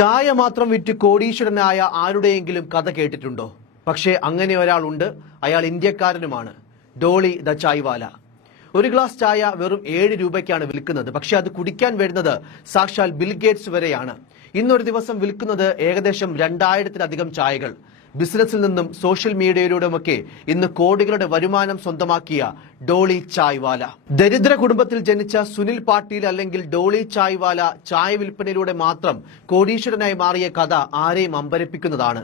ചായ മാത്രം വിറ്റ് കോടീശ്വരനായ ആരുടെയെങ്കിലും കഥ കേട്ടിട്ടുണ്ടോ? പക്ഷേ അങ്ങനെ ഒരാളുണ്ട്. അയാൾ ഇന്ത്യക്കാരനുമാണ്. ഡോളി ദ ചായ്വാല. ഒരു ഗ്ലാസ് ചായ വെറും 7 രൂപയ്ക്കാണ് വിൽക്കുന്നത്. പക്ഷെ അത് കുടിക്കാൻ വരുന്നത് സാക്ഷാൽ ബിൽഗേറ്റ്സ് വരെയാണ്. ഇന്നൊരു ദിവസം വിൽക്കുന്നത് ഏകദേശം 2000-ലധികം ചായകൾ. ബിസിനസ്സിൽ നിന്നും സോഷ്യൽ മീഡിയയിലൂടെയുമൊക്കെ ഇന്ന് കോടികളുടെ വരുമാനം സ്വന്തമാക്കിയ ഡോളി ചായ്വാല. ദരിദ്ര കുടുംബത്തിൽ ജനിച്ച സുനിൽ പാട്ടീൽ അല്ലെങ്കിൽ ഡോളി ചായ്വാല ചായ വിൽപ്പനയിലൂടെ മാത്രം കോടീശ്വരനായി മാറിയ കഥ ആരെയും അമ്പരപ്പിക്കുന്നതാണ്.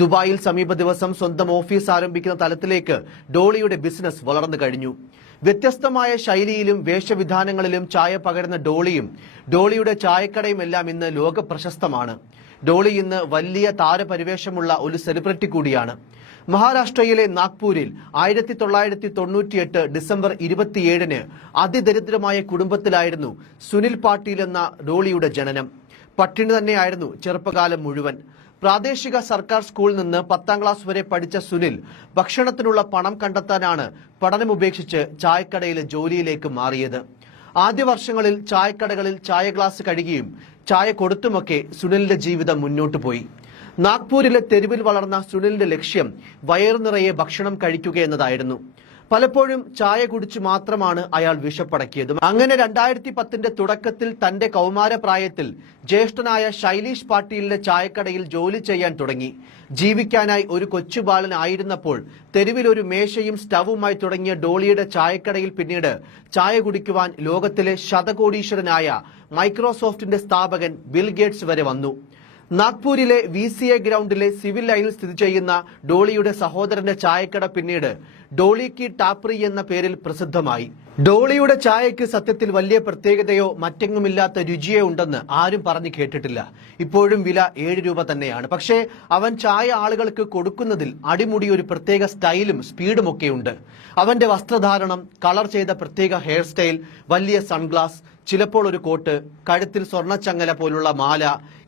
ദുബായിൽ സമീപ ദിവസം സ്വന്തം ഓഫീസ് ആരംഭിക്കുന്ന തലത്തിലേക്ക് ഡോളിയുടെ ബിസിനസ് വളർന്നു കഴിഞ്ഞു. വ്യത്യസ്തമായ ശൈലിയിലും വേഷവിധാനങ്ങളിലും ചായ പകരുന്ന ഡോളിയുടെ ചായക്കടയുമെല്ലാം ഇന്ന് ലോക പ്രശസ്തമാണ്. ഡോളി ഇന്ന് വലിയ താരപരിവേഷമുള്ള ഒരു സെലിബ്രിറ്റി കൂടിയാണ്. മഹാരാഷ്ട്രയിലെ നാഗ്പൂരിൽ 1998 ഡിസംബർ 27-ന് അതിദരിദ്രമായ കുടുംബത്തിലായിരുന്നു സുനിൽ പാട്ടീൽ എന്ന ഡോളിയുടെ ജനനം. പട്ടിണി തന്നെയായിരുന്നു ചെറുപ്പകാലം മുഴുവൻ. പ്രാദേശിക സർക്കാർ സ്കൂളിൽ നിന്ന് 10ാം ക്ലാസ് വരെ പഠിച്ച സുനിൽ ഭക്ഷണത്തിനുള്ള പണം കണ്ടെത്താനാണ് പഠനമുപേക്ഷിച്ച് ചായക്കടയിലെ ജോലിയിലേക്ക് മാറിയത്. ആദ്യ വർഷങ്ങളിൽ ചായക്കടകളിൽ ചായ ഗ്ലാസ് കഴുകിയും ചായ കൊടുത്തുമൊക്കെ സുനിലിന്റെ ജീവിതം മുന്നോട്ടു പോയി. നാഗ്പൂരിലെ തെരുവിൽ വളർന്ന സുനിലിന്റെ ലക്ഷ്യം വയറു നിറയെ ഭക്ഷണം കഴിക്കുക എന്നതായിരുന്നു. പലപ്പോഴും ചായ കുടിച്ചു മാത്രമാണ് അയാൾ വിശപ്പടക്കിയത്. അങ്ങനെ 2010-ന്റെ തുടക്കത്തിൽ തന്റെ കൗമാരപ്രായത്തിൽ ജ്യേഷ്ഠനായ ശൈലീഷ് പാട്ടീലിന്റെ ചായക്കടയിൽ ജോലി ചെയ്യാൻ തുടങ്ങി. ജീവിക്കാനായി ഒരു കൊച്ചുബാലനായിരുന്നപ്പോൾ തെരുവിൽ ഒരു മേശയും സ്റ്റവുമായി തുടങ്ങിയ ഡോളിയുടെ ചായക്കടയിൽ പിന്നീട് ചായ കുടിക്കുവാൻ ലോകത്തിലെ ശതകോടീശ്വരനായ മൈക്രോസോഫ്റ്റിന്റെ സ്ഥാപകൻ ബിൽഗേറ്റ്സ് വരെ വന്നു. നാഗ്പൂരിലെ VCA ഗ്രൗണ്ടിലെ സിവിൽ ലൈനിൽ സ്ഥിതി ചെയ്യുന്ന ഡോളിയുടെ സഹോദരന്റെ ചായക്കട പിന്നീട് ഡോളി കി ടാപ്രി എന്ന പേരിൽ പ്രസിദ്ധമായി. ഡോളിയുടെ ചായയ്ക്ക് സത്യത്തിൽ വലിയ പ്രത്യേകതയോ മറ്റെങ്ങുമില്ലാത്ത രുചിയോ ഉണ്ടെന്ന് ആരും പറഞ്ഞു കേട്ടിട്ടില്ല. ഇപ്പോഴും വില 7 രൂപ തന്നെയാണ്. പക്ഷേ അവൻ ചായ ആളുകൾക്ക് കൊടുക്കുന്നതിൽ അടിമുടി ഒരു പ്രത്യേക സ്റ്റൈലും സ്പീഡും ഒക്കെയുണ്ട്. അവന്റെ വസ്ത്രധാരണം, കളർ ചെയ്ത പ്രത്യേക ഹെയർ സ്റ്റൈൽ, വലിയ സൺഗ്ലാസ്, ചിലപ്പോൾ ഒരു കോട്ട്, കഴുത്തിൽ സ്വർണ്ണച്ചങ്ങല പോലുള്ള മാല,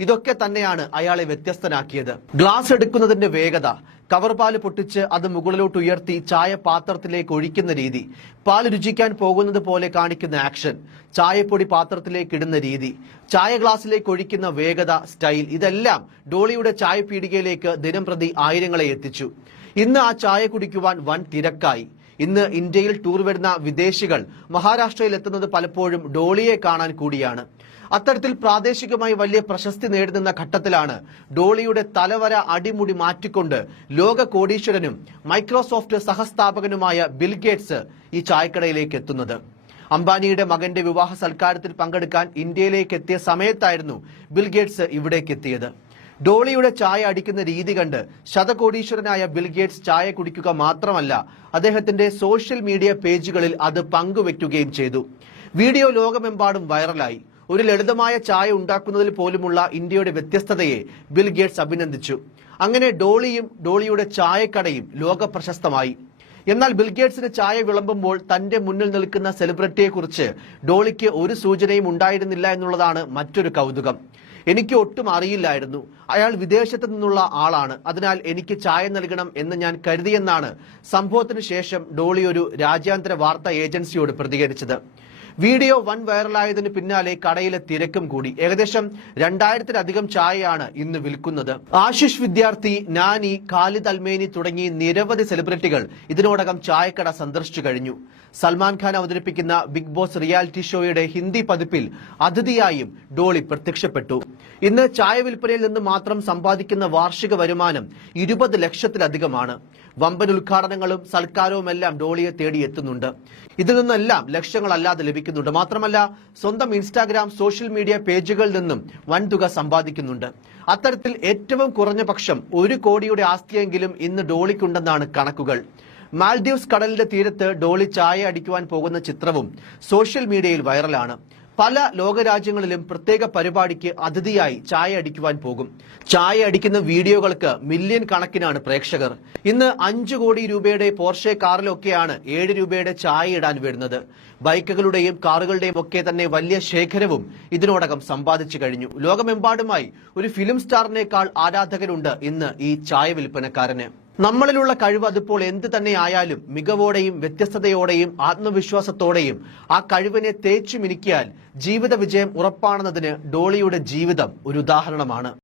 ഇതൊക്കെ തന്നെയാണ് അയാളെ വ്യത്യസ്തനാക്കിയത്. ഗ്ലാസ് എടുക്കുന്നതിന്റെ വേഗത, കവർ പാല് പൊട്ടിച്ച് അത് മുകളിലോട്ട് ഉയർത്തി ചായ പാത്രത്തിലേക്ക് ഒഴിക്കുന്ന രീതി, പാൽ രുചിക്കാൻ പോകുന്നത് പോലെ കാണിക്കുന്ന ആക്ഷൻ, ചായപ്പൊടി പാത്രത്തിലേക്ക് ഇടുന്ന രീതി, ചായ ഗ്ലാസിലേക്ക് ഒഴിക്കുന്ന വേഗത, സ്റ്റൈൽ, ഇതെല്ലാം ഡോളിയുടെ ചായ പീടികയിലേക്ക് ദിനംപ്രതി ആയിരങ്ങളെ എത്തിച്ചു. ഇന്ന് ആ ചായ കുടിക്കുവാൻ വൻ തിരക്കായി. ഇന്ന് ഇന്ത്യയിൽ ടൂർ വരുന്ന വിദേശികൾ മഹാരാഷ്ട്രയിൽ എത്തുന്നത് പലപ്പോഴും ഡോളിയെ കാണാൻ കൂടിയാണ്. അത്തരത്തിൽ പ്രാദേശികമായി വലിയ പ്രശസ്തി നേടുന്ന ഘട്ടത്തിലാണ് ഡോളിയുടെ തലവര അടിമുടി മാറ്റിക്കൊണ്ട് ലോക കോടീശ്വരനും മൈക്രോസോഫ്റ്റ് സഹസ്ഥാപകനുമായ ബിൽഗേറ്റ്സ് ഈ ചായക്കടയിലേക്ക് എത്തുന്നത്. അംബാനിയുടെ മകന്റെ വിവാഹ സൽക്കാരത്തിൽ പങ്കെടുക്കാൻ ഇന്ത്യയിലേക്ക് എത്തിയ സമയത്തായിരുന്നു ബിൽഗേറ്റ്സ് ഇവിടേക്ക് എത്തിയത്. ഡോളിയുടെ ചായ അടിക്കുന്ന രീതി കണ്ട് ശതകോടീശ്വരനായ ബിൽഗേറ്റ്സ് ചായ കുടിക്കുക മാത്രമല്ല, അദ്ദേഹത്തിന്റെ സോഷ്യൽ മീഡിയ പേജുകളിൽ അത് പങ്കുവെക്കുകയും ചെയ്തു. വീഡിയോ ലോകമെമ്പാടും വൈറലായി. ഒരു ലളിതമായ ചായ ഉണ്ടാക്കുന്നതിൽ പോലുമുള്ള ഇന്ത്യയുടെ വ്യത്യസ്തതയെ ബിൽഗേറ്റ്സ് അഭിനന്ദിച്ചു. അങ്ങനെ ഡോളിയും ഡോളിയുടെ ചായക്കടയും ലോക പ്രശസ്തമായി. എന്നാൽ ബിൽഗേറ്റ്സിന് ചായ വിളമ്പുമ്പോൾ തന്റെ മുന്നിൽ നിൽക്കുന്ന സെലിബ്രിറ്റിയെക്കുറിച്ച് ഡോളിക്ക് ഒരു സൂചനയും ഉണ്ടായിരുന്നില്ല എന്നുള്ളതാണ് മറ്റൊരു കൗതുകം. എനിക്ക് ഒട്ടും അറിയില്ലായിരുന്നു. അയാൾ വിദേശത്ത് നിന്നുള്ള ആളാണ്, അതിനാൽ എനിക്ക് ചായ നൽകണം എന്ന് ഞാൻ കരുതിയെന്നാണ് സംഭവത്തിന് ശേഷം ഡോളി ഒരു രാജ്യാന്തര വാർത്താ ഏജൻസിയോട് പ്രതികരിച്ചത്. വീഡിയോ വൻ വൈറലായതിനു പിന്നാലെ കടയിലെ തിരക്കും കൂടി. ഏകദേശം 2000-ലധികം ചായയാണ് ഇന്ന് വിൽക്കുന്നത്. ആശിഷ് വിദ്യാർത്ഥി, നാനി, ഖാലിദ് അൽമേനി തുടങ്ങി നിരവധി സെലിബ്രിറ്റികൾ ഇതിനോടകം ചായക്കട സന്ദർശിച്ചു കഴിഞ്ഞു. സൽമാൻ ഖാൻ അവതരിപ്പിക്കുന്ന ബിഗ് ബോസ് റിയാലിറ്റി ഷോയുടെ ഹിന്ദി പതിപ്പിൽ അതിഥിയായും ഡോളി പ്രത്യക്ഷപ്പെട്ടു. ഇന്ന് ചായ വിൽപ്പനയിൽ നിന്ന് മാത്രം സമ്പാദിക്കുന്ന വാർഷിക വരുമാനം 20 ലക്ഷത്തിലധികമാണ്. വമ്പൻ ഉദ്ഘാടനങ്ങളും സൽക്കാരവുമെല്ലാം ഡോളിയെ തേടിയെത്തുന്നുണ്ട്. ഇതിൽ നിന്നെല്ലാം ലക്ഷങ്ങളല്ലാതെ ലഭിക്കുന്നുണ്ട്. മാത്രമല്ല, സ്വന്തം ഇൻസ്റ്റാഗ്രാം സോഷ്യൽ മീഡിയ പേജുകളിൽ നിന്നും വൻതുക സമ്പാദിക്കുന്നുണ്ട്. അത്തരത്തിൽ ഏറ്റവും കുറഞ്ഞ പക്ഷം 1 കോടിയുടെ ആസ്തിയെങ്കിലും ഇന്ന് ഡോളിക്കുണ്ടെന്നാണ് കണക്കുകൾ. മാൽഡീവ്സ് കടലിന്റെ തീരത്ത് ഡോളി ചായ അടിക്കുവാൻ പോകുന്ന ചിത്രവും സോഷ്യൽ മീഡിയയിൽ വൈറലാണ്. പല ലോകരാജ്യങ്ങളിലും പ്രത്യേക പരിപാടിക്ക് അതിഥിയായി ചായ അടിക്കുവാൻ പോകും. ചായ അടിക്കുന്ന വീഡിയോകൾക്ക് മില്യൺ കണക്കിനാണ് പ്രേക്ഷകർ. ഇന്ന് 5 കോടി രൂപയുടെ പോർഷെ കാറിലൊക്കെയാണ് 7 രൂപയുടെ ചായ ഇടാൻ വരുന്നത്. ബൈക്കുകളുടെയും കാറുകളുടെയും ഒക്കെ തന്നെ വലിയ ശേഖരവും ഇതിനോടകം സമ്പാദിച്ചു കഴിഞ്ഞു. ലോകമെമ്പാടുമായി ഒരു ഫിലിം സ്റ്റാറിനേക്കാൾ ആരാധകരുണ്ട് ഇന്ന് ഈ ചായ വിൽപ്പനക്കാരന്. നമ്മളിലുള്ള കഴിവ് അതിപ്പോൾ എന്ത് തന്നെ ആയാലും മികവോടെയും വ്യത്യസ്തതയോടെയും ആത്മവിശ്വാസത്തോടെയും ആ കഴിവിനെ തേച്ചു മിനുക്കിയാൽ ജീവിത വിജയം ഉറപ്പാണെന്നതിന് ഡോളിയുടെ ജീവിതം ഒരു ഉദാഹരണമാണ്.